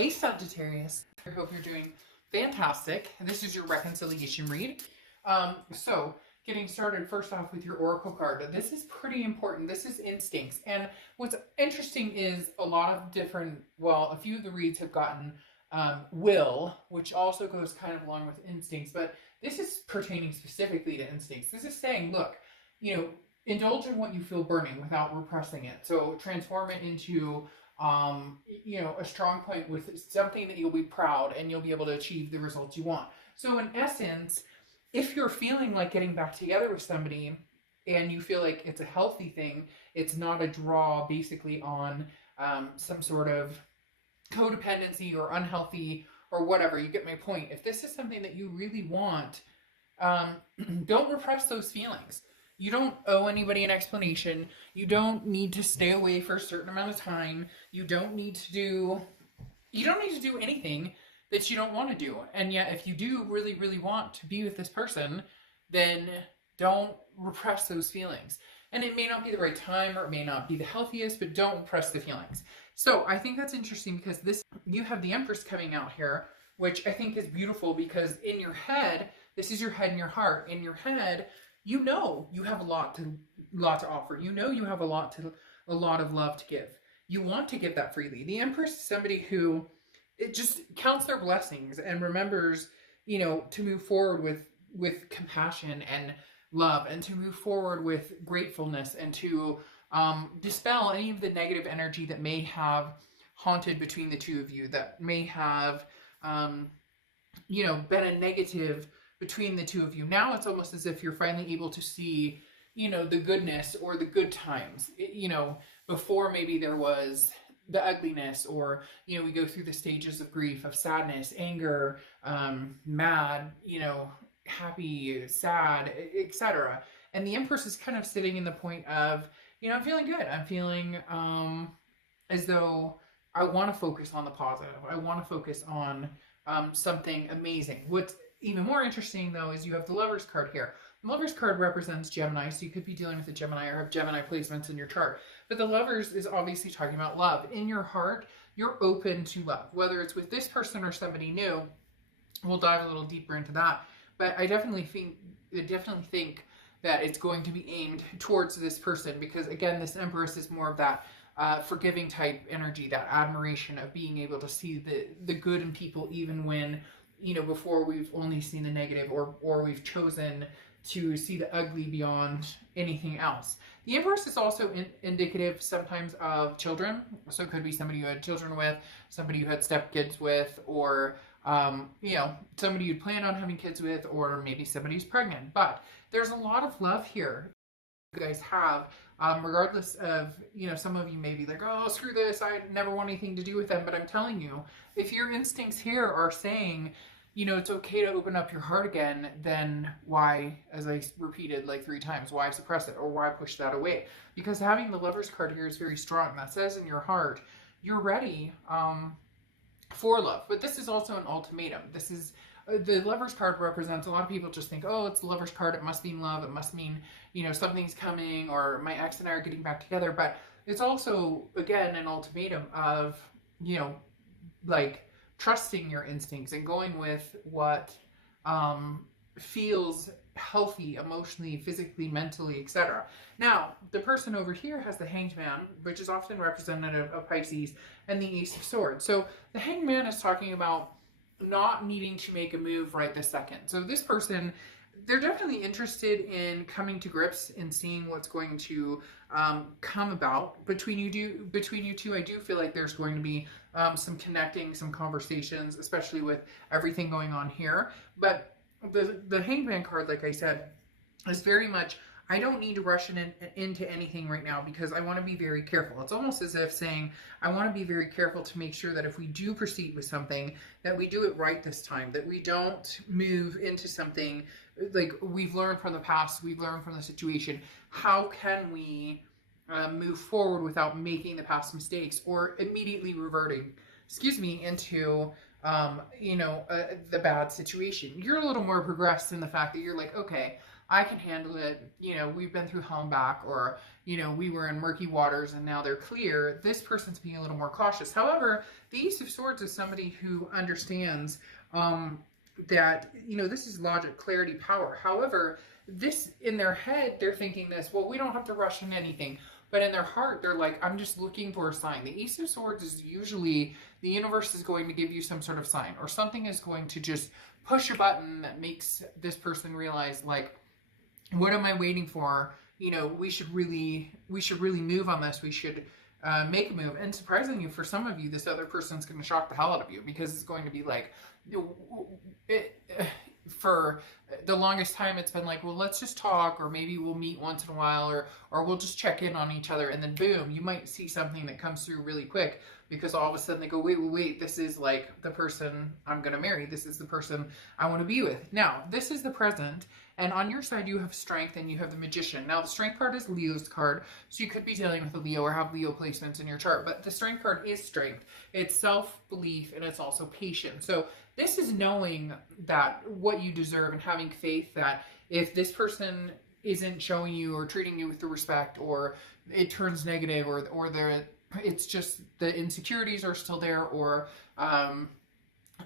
Hey Sagittarius, I hope you're doing fantastic. This is your reconciliation read. So getting started first off with your oracle card. This is pretty important. This is instincts. And what's interesting is a lot of different, well, a few of the reads have gotten will, which also goes kind of along with instincts, but this is pertaining specifically to instincts. This is saying, look, indulge in what you feel burning without repressing it. So transform it into a strong point with something that you'll be proud and you'll be able to achieve the results you want. So in essence, if you're feeling like getting back together with somebody and you feel like it's a healthy thing, it's not a draw basically on some sort of codependency or unhealthy or whatever, you get my point. If this is something that you really want, don't repress those feelings. You don't owe anybody an explanation. You don't need to stay away for a certain amount of time. You don't need to do anything that you don't want to do. And yet, if you do really, really want to be with this person, then don't repress those feelings. And it may not be the right time or it may not be the healthiest, but don't repress the feelings. So I think that's interesting because you have the Empress coming out here, which I think is beautiful because in your head, this is your head and your heart. In your head, you have a lot to offer. You have a lot of love to give. You want to give that freely. The Empress is somebody who it just counts their blessings and remembers, to move forward with compassion and love and to move forward with gratefulness and to dispel any of the negative energy that may have haunted between the two of you, that may have, been a negative between the two of you. Now it's almost as if you're finally able to see, the goodness or the good times. Before maybe there was the ugliness or, we go through the stages of grief, of sadness, anger, mad, happy, sad, etc. And the Empress is kind of sitting in the point of, I'm feeling good. I'm feeling as though I want to focus on the positive. I want to focus on something amazing. What's even more interesting, though, is you have the Lover's card here. The Lover's card represents Gemini, so you could be dealing with a Gemini or have Gemini placements in your chart. But the Lover's is obviously talking about love. In your heart, you're open to love, whether it's with this person or somebody new. We'll dive a little deeper into that. But I definitely think that it's going to be aimed towards this person because, again, this Empress is more of that forgiving type energy, that admiration of being able to see the good in people even when, before we've only seen the negative or we've chosen to see the ugly beyond anything else. The Empress is also indicative sometimes of children. So it could be somebody you had children with, somebody you had stepkids with, or, somebody you'd plan on having kids with, or maybe somebody's pregnant. But there's a lot of love here you guys have, regardless of, some of you may be like, oh, screw this, I never want anything to do with them. But I'm telling you, if your instincts here are saying, it's okay to open up your heart again, then why, as I repeated like 3 times, why suppress it or why push that away? Because having the Lover's card here is very strong. That says in your heart, you're ready for love. But this is also an ultimatum. This is, the Lover's card represents, a lot of people just think, oh, it's the Lover's card, it must mean love, it must mean, something's coming, or my ex and I are getting back together. But it's also, again, an ultimatum of, trusting your instincts and going with what feels healthy emotionally, physically, mentally, etc. Now, the person over here has the Hanged Man, which is often representative of Pisces, and the Ace of Swords. So the Hanged Man is talking about not needing to make a move right this second. So this person, they're definitely interested in coming to grips and seeing what's going to come about between you two. I do feel like there's going to be some connecting, some conversations, especially with everything going on here. But the Hangman card, like I said, is very much, I don't need to rush into anything right now because I want to be very careful. It's almost as if saying, I want to be very careful to make sure that if we do proceed with something, that we do it right this time, that we don't move into something like we've learned from the past, we've learned from the situation. How can we move forward without making the past mistakes or immediately reverting, into the bad situation? You're a little more progressed in the fact that you're like, okay, I can handle it. You know, we've been through hell and back, or, you know, we were in murky waters and now they're clear. This person's being a little more cautious. However, the Ace of Swords is somebody who understands that, you know, this is logic, clarity, power. However, this, in their head, they're thinking this, well, we don't have to rush into anything. But in their heart, they're like, I'm just looking for a sign. The Ace of Swords is usually the universe is going to give you some sort of sign, or something is going to just push a button that makes this person realize, like, what am I waiting for? You know, we should really move on this. We should make a move. And surprisingly, for some of you, this other person's going to shock the hell out of you, because it's going to be like, for the longest time, it's been like, well, let's just talk, or maybe we'll meet once in a while, or we'll just check in on each other. And then boom, you might see something that comes through really quick, because all of a sudden they go, wait, this is like the person I'm going to marry. This is the person I want to be with. Now, this is the present. And on your side, you have Strength and you have the Magician. Now, the Strength card is Leo's card, so you could be dealing with a Leo or have Leo placements in your chart. But the Strength card is Strength. It's self-belief, and it's also patience. So this is knowing that what you deserve, and having faith that if this person isn't showing you or treating you with the respect, or it turns negative, or it's just the insecurities are still there, or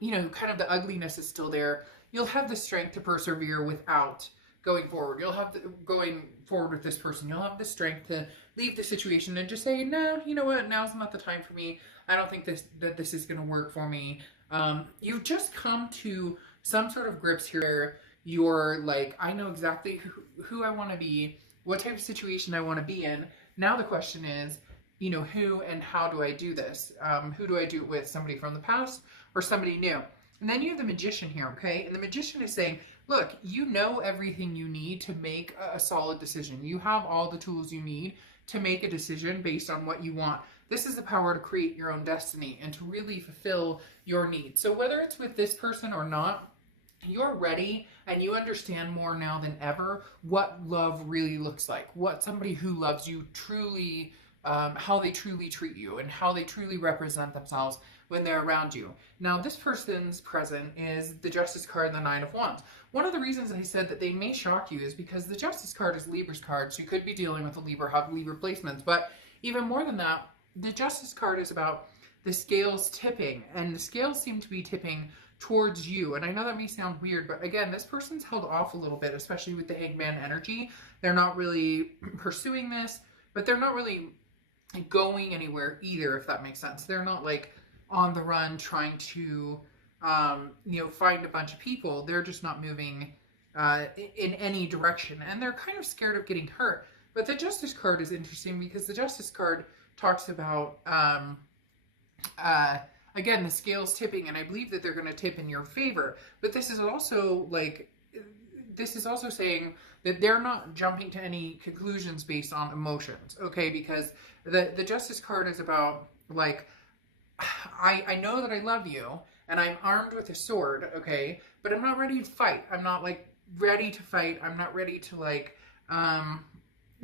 you know, kind of the ugliness is still there, you'll have the strength to persevere without going forward. You'll have going forward with this person. You'll have the strength to leave the situation and just say, no, you know what? Now's not the time for me. I don't think that this is going to work for me. You've just come to some sort of grips here where you're like, I know exactly who I want to be, what type of situation I want to be in. Now the question is, you know, who and how do I do this? Who do I do it with? Somebody from the past or somebody new? And then you have the Magician here, okay? And the Magician is saying, look, you know everything you need to make a solid decision. You have all the tools you need to make a decision based on what you want. This is the power to create your own destiny and to really fulfill your needs. So whether it's with this person or not, you're ready and you understand more now than ever what love really looks like, what somebody who loves you truly, how they truly treat you, and how they truly represent themselves when they're around you. Now, this person's present is the Justice card and the Nine of Wands. One of the reasons I said that they may shock you is because the Justice card is Libra's card, so you could be dealing with a Libra, have Libra placements. But even more than that, the Justice card is about the scales tipping, and the scales seem to be tipping towards you. And I know that may sound weird, but again, this person's held off a little bit, especially with the Hangman energy. They're not really pursuing this, but they're not really going anywhere either, if that makes sense. They're not like on the run trying to you know, find a bunch of people. They're just not moving in any direction, and they're kind of scared of getting hurt. But the Justice card is interesting because the Justice card talks about again, the scales tipping, and I believe that they're going to tip in your favor. But this is also like, this is also saying that they're not jumping to any conclusions based on emotions, okay? Because the Justice card is about like, I know that I love you and I'm armed with a sword, okay? But I'm not ready to fight. I'm not like ready to fight. I'm not ready to like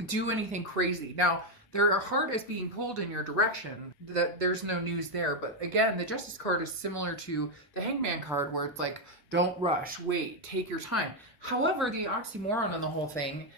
do anything crazy. Now, their heart is being pulled in your direction. That there's no news there. But again, the Justice card is similar to the Hangman card, where it's like, don't rush, wait, take your time. However, the oxymoron in the whole thing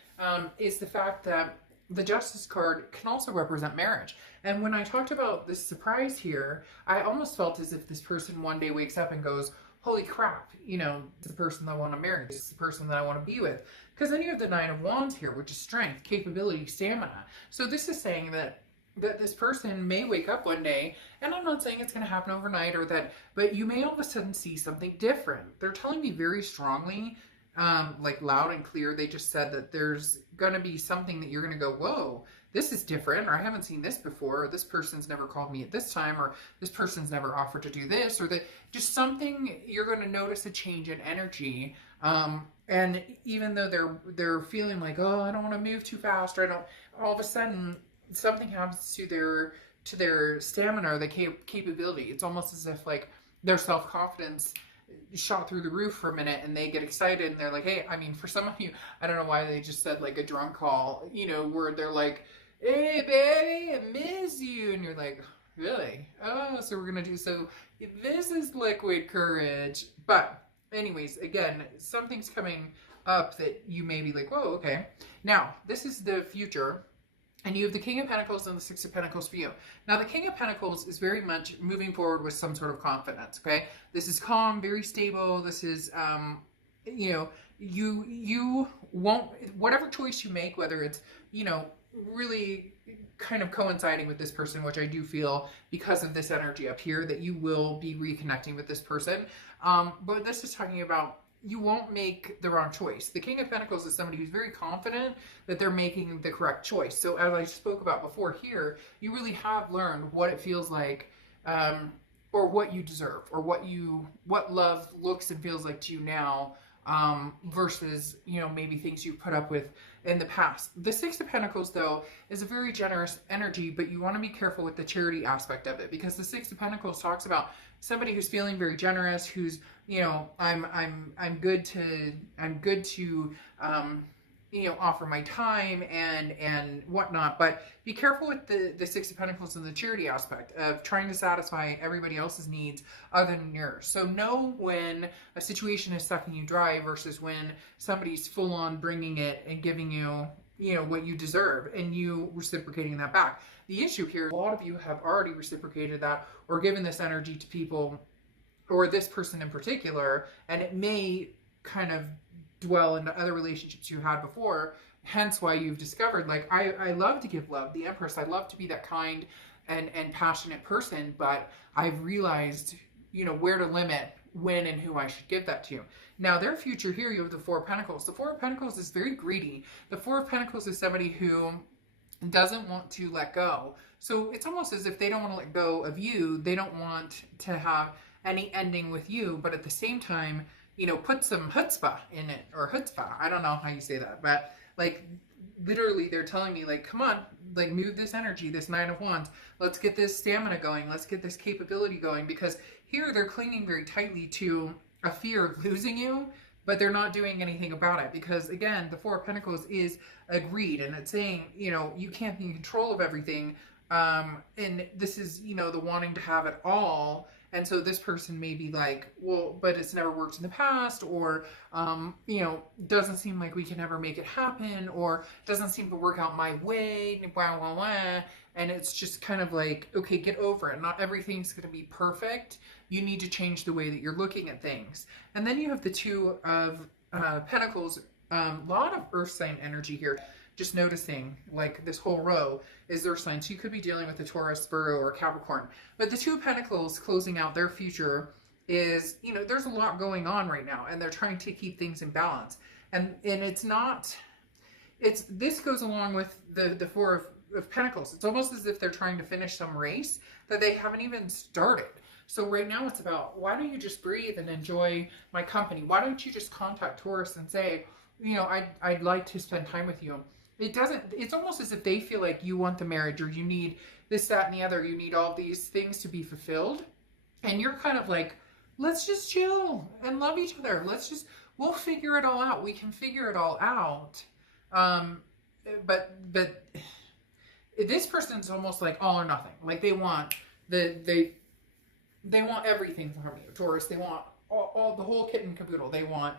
is the fact that the Justice card can also represent marriage. And when I talked about this surprise here, I almost felt as if this person one day wakes up and goes, holy crap, you know, this is the person I want to marry. This is the person that I want to be with. Because then you have the Nine of Wands here, which is strength, capability, stamina. So this is saying that this person may wake up one day, and I'm not saying it's going to happen overnight or that, but you may all of a sudden see something different. They're telling me very strongly, like loud and clear, they just said that there's going to be something that you're going to go, whoa, this is different, or I haven't seen this before, or this person's never called me at this time, or this person's never offered to do this, or that just something, you're going to notice a change in energy. And even though they're feeling like, oh, I don't want to move too fast, or I don't, all of a sudden something happens to their stamina or the capability. It's almost as if like their self-confidence shot through the roof for a minute, and they get excited and they're like, hey, I mean, for some of you, I don't know why they just said like a drunk call, you know, where they're like, hey baby, I miss you, and you're like, really? Oh, so we're gonna do, so this is liquid courage. But anyways, again, something's coming up that you may be like, whoa, okay. Now, this is the future. And you have the King of Pentacles and the Six of Pentacles for you. Now, the King of Pentacles is very much moving forward with some sort of confidence, okay? This is calm, very stable. This is, you know, you won't, whatever choice you make, whether it's, you know, really kind of coinciding with this person, which I do feel because of this energy up here, that you will be reconnecting with this person. But this is talking about you won't make the wrong choice. The King of Pentacles is somebody who's very confident that they're making the correct choice. So as I spoke about before here, you really have learned what it feels like, or what you deserve, or what love looks and feels like to you now, versus, you know, maybe things you've put up with in the past. The Six of Pentacles, though, is a very generous energy, but you want to be careful with the charity aspect of it, because the Six of Pentacles talks about somebody who's feeling very generous, who's, you know, I'm good to you know, offer my time and whatnot. But be careful with the Six of Pentacles and the charity aspect of trying to satisfy everybody else's needs other than yours. So know when a situation is sucking you dry versus when somebody's full on bringing it and giving you, you know, what you deserve and you reciprocating that back. The issue here, a lot of you have already reciprocated that or given this energy to people, or this person in particular, and it may kind of dwell into other relationships you had before, hence why you've discovered, like, I love to give love, the Empress, I love to be that kind and passionate person, but I've realized, you know, where to limit when and who I should give that to. Now, their future here, you have the Four of Pentacles. The Four of Pentacles is very greedy. The Four of Pentacles is somebody who doesn't want to let go. So it's almost as if they don't want to let go of you. They don't want to have any ending with you, but at the same time, you know, put some chutzpah in it, or chutzpah. I don't know how you say that, but like literally they're telling me, like, come on, like, move this energy, this Nine of Wands. Let's get this stamina going. Let's get this capability going, because here they're clinging very tightly to a fear of losing you, but they're not doing anything about it, because again, the Four of Pentacles is a greed, and it's saying, you know, you can't be in control of everything. And this is, you know, the wanting to have it all. And so this person may be like, well, but it's never worked in the past, or, you know, doesn't seem like we can ever make it happen, or doesn't seem to work out my way, blah, blah, blah. And it's just kind of like, okay, get over it. Not everything's going to be perfect. You need to change the way that you're looking at things. And then you have the Two of Pentacles, a lot of earth sign energy here. Just noticing, like, this whole row is their sign. So you could be dealing with a Taurus, Virgo, or Capricorn. But the Two of Pentacles closing out their future is, you know, there's a lot going on right now, and they're trying to keep things in balance. And it's not, this goes along with the Four of Pentacles. It's almost as if they're trying to finish some race that they haven't even started. So right now it's about, why don't you just breathe and enjoy my company? Why don't you just contact Taurus and say, you know, I'd like to spend time with you. It's almost as if they feel like you want the marriage, or you need this, that, and the other. You need all these things to be fulfilled. And you're kind of like, let's just chill and love each other. We'll figure it all out. We can figure it all out. But this person's almost like all or nothing. Like they want they want everything from you, Taurus. They want all the whole kit and caboodle. They want,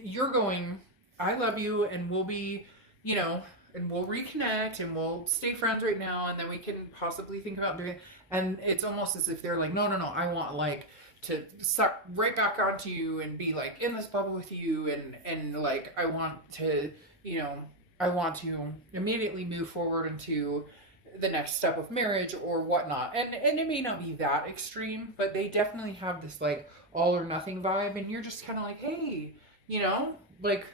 you're going, I love you, and we'll be, you know, and we'll reconnect, and we'll stay friends right now, and then we can possibly think about doing it. And it's almost as if they're like, no, I want, like, to suck right back onto you and be like in this bubble with you, and like, I want to, you know, I want to immediately move forward into the next step of marriage or whatnot. And it may not be that extreme, but they definitely have this like all or nothing vibe, and you're just kind of like, hey, you know, like,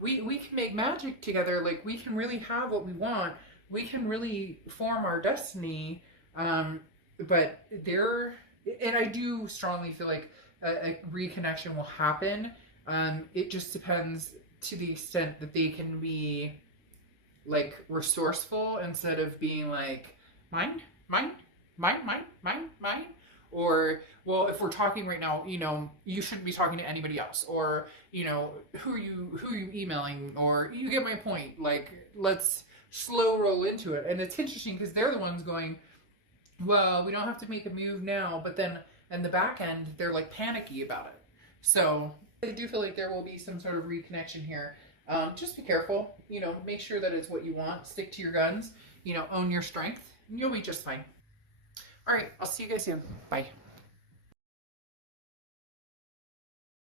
we can make magic together. Like, we can really have what we want. We can really form our destiny. But and I do strongly feel like a reconnection will happen. It just depends to the extent that they can be like resourceful instead of being like, mine. Or, well, if we're talking right now, you know, you shouldn't be talking to anybody else. Or, you know, who are you emailing? Or, you get my point. Like, let's slow roll into it. And it's interesting because they're the ones going, well, we don't have to make a move now. But then in the back end, they're like panicky about it. So I do feel like there will be some sort of reconnection here. Just be careful, you know, make sure that it's what you want. Stick to your guns, you know, own your strength, and you'll be just fine. All right, I'll see you guys soon. Bye.